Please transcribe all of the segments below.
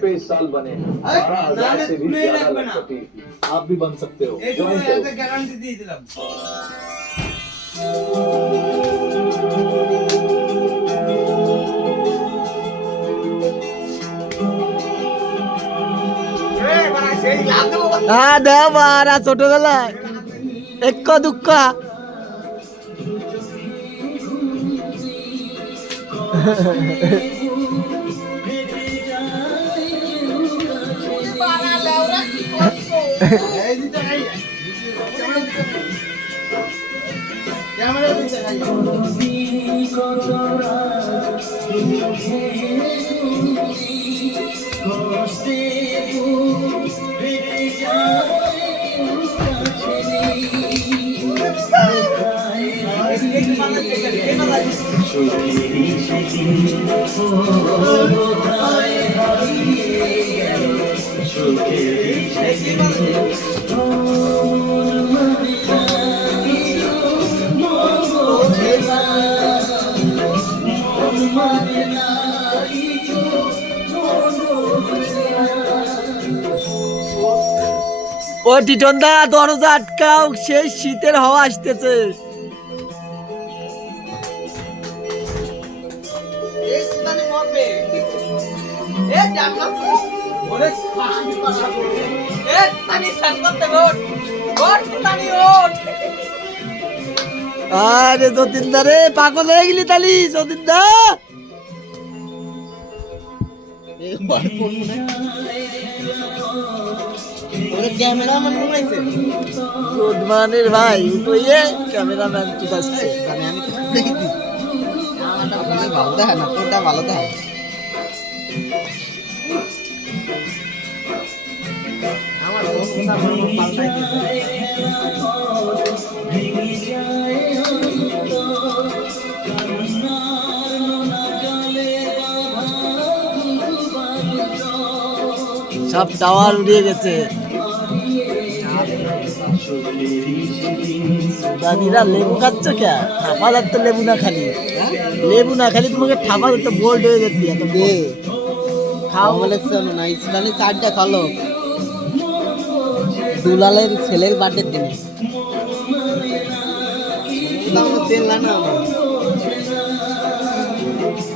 पे इस साल बने 12,000 से भी ज्यादा लखपति आप भी बन सकते हो। गारंटी দিয়ে দিলাম। হ্যাঁ দেও মারা ছোটবেলায় এক দুঃখ ও টিটন দা দরজা আটকাও, সেই শীতের হাওয়া আসতেছে। আরে যতীন দা রে, পাগল হয়ে গেলি তালি যতীন দা। ক্যামেরাম্যান ঘুমাইছে গুড মর্নিং ভাই, উঠোইয়ে ক্যামেরাম্যান ঠিক আছে। আমি তো দেখি আমারটা ভালো দেখে না, তোরটা ভালো দেখে। আমার ফোন পাল্টাই দিতে সব টাওয়ার উড়িয়ে গেছে। দাদিরা লেবু খাচ্ছ কে? ঠাপা যাচ্ছে লেবু না খালি, লেবু না খালি তোমাকে ঠাপা যাচ্ছে, বোল্ড হয়ে যাচ্ছে। খাও বলে না, ইসলামে চারটা খালো দুলালের ছেলের বার্থডে দিনে। না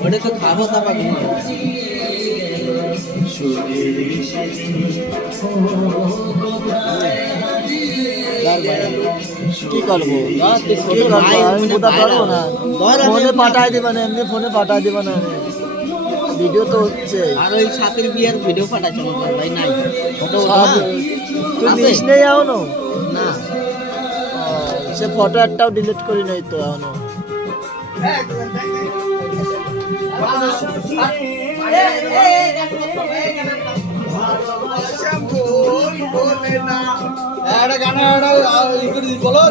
ওটা তো খাবো তারপর কি করবো, আমি কোথা করবো না, ফোনে পাঠাই দিবা না, এমনি ফোনে পাঠাই দিবা না, ভিডিও তো হচ্ছে। আর ওই সাথের বিয়ের ভিডিও পাঠাচ্ছ ভাই? নাই তুই নিস নেই এখনো? না, সে ফটো একটাও ডিলিট করি নাই তো এখনো। গান বলো।